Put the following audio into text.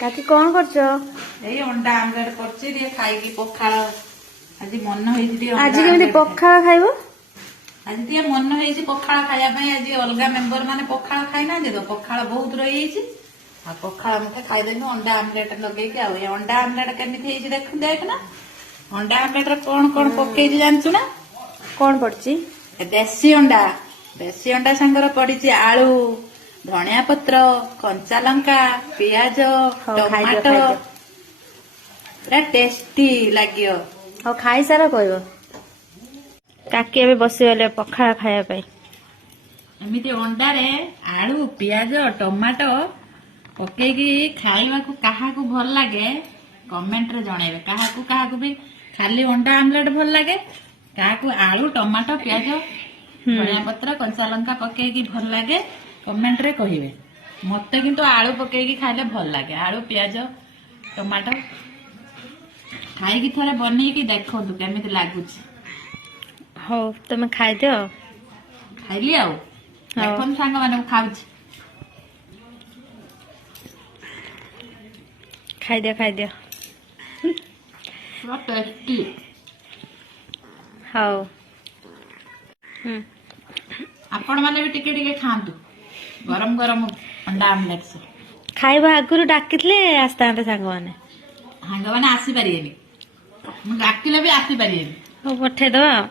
କାକି କଣ କରୁଛ? ଏଇ ଅଣ୍ଡା ଆମଲେଟ କରିଛି ଟିକେ ଖାଇକି ପଖାଳ ଆଜି ମନ ହେଇଛି ଟିକେ ଆଜି କେମିତି ପଖାଳ ଖାଇବ? ଆଜି ଟିକେ ମନ ହେଇଛି ପଖାଳ ଖାଇବା ପାଇଁ। ଆଜି ଅଲଗା ମେମ୍ବର ମାନେ ପଖାଳ ଖାଇନାହାନ୍ତି ତ, ପଖାଳ ବହୁତ ରହିଯାଇଛି। ଆଉ ପଖାଳ ମୁଠେ ଖାଇଦେନୁ ଅଣ୍ଡା ଆମଲେଟ ଲଗେଇକି। ଆଉ ଏ ଅଣ୍ଡା ଆମଲେଟ କେମିତି ହେଇଛି ଦେଖ ନା। ଅଣ୍ଡା ଆମଲେଟରେ କଣ କଣ ପକେଇଛି ଜାଣିଛୁ ନା? କଣ ପଡିଛି? ଦେଶୀ ଅଣ୍ଡା ସାଙ୍ଗରେ ପଡିଛି ଆଳୁ, ଧଣିଆ ପତ୍ର, କଞ୍ଚା ଲଙ୍କା, ପିଆଜ, ହଉ ଖାଇଦିଅ ଟମାଟୋ। ଖାଇଦିଅ। ପୁରା ଟେଷ୍ଟି ଲାଗିବ। ହଉ ଖାଇସାର କହିବ। କାକି ଏବେ ବସିଗଲେ ପଖାଳ ଖାଇବା ପାଇଁ। ଏମିତି ଅଣ୍ଡାରେ ଆଳୁ, ପିଆଜ, ଟମାଟୋ ପକେଇକି ଖାଇବାକୁ କାହାକୁ ଭଲ ଲାଗେ କମେଣ୍ଟରେ ଜଣେଇବେ। କାହାକୁ କାହାକୁ ବି ଖାଲି ଅଣ୍ଡା ଆମଲେଟ ଭଲ ଲାଗେ, କାହାକୁ ଆଳୁ, ଟମାଟୋ, ପିଆଜ, ଧଣିଆ ପତ୍ର, କଞ୍ଚା ଲଙ୍କା ପକେଇକି ଭଲ ଲାଗେ କମେଣ୍ଟରେ କହିବେ। ମତେ କିନ୍ତୁ ଆଳୁ ପକେଇକି ଖାଇଲେ ଭଲ ଲାଗେ। ଆଳୁ, ପିଆଜ, ଟମାଟୋ ଖାଇକି ଥରେ ବନେଇକି ଦେଖନ୍ତୁ କେମିତି ଲାଗୁଛି। ହଉ ତମେ ଖାଇଦିଅ। ଖାଇଲି ଆଉ ହଉ ଦେଖନ୍ତୁ ସାଙ୍ଗମାନେ ମୁଁ ଖାଉଛି। ଖାଇଦିଅ ଖାଇଦିଅ। ପୁରା ଟେଷ୍ଟି। ହଉ। ଆପଣ ମାନେ ବି ଟିକେ ଟିକେ ଖାଆନ୍ତୁ ଗରମ ଗରମ ଅଣ୍ଡା ଆମଲେଟ। ଖାଇବା ଆଗରୁ ଡାକିଥିଲେ ଆସିଥାନ୍ତେ ସାଙ୍ଗମାନେ। ସାଙ୍ଗମାନେ ଆସିପାରିବେନି, ମୁଁ ଡାକିଲେ ବି ଆସିପାରିବେନି। ହଉ ପଠେଇଦବା ଆଉ।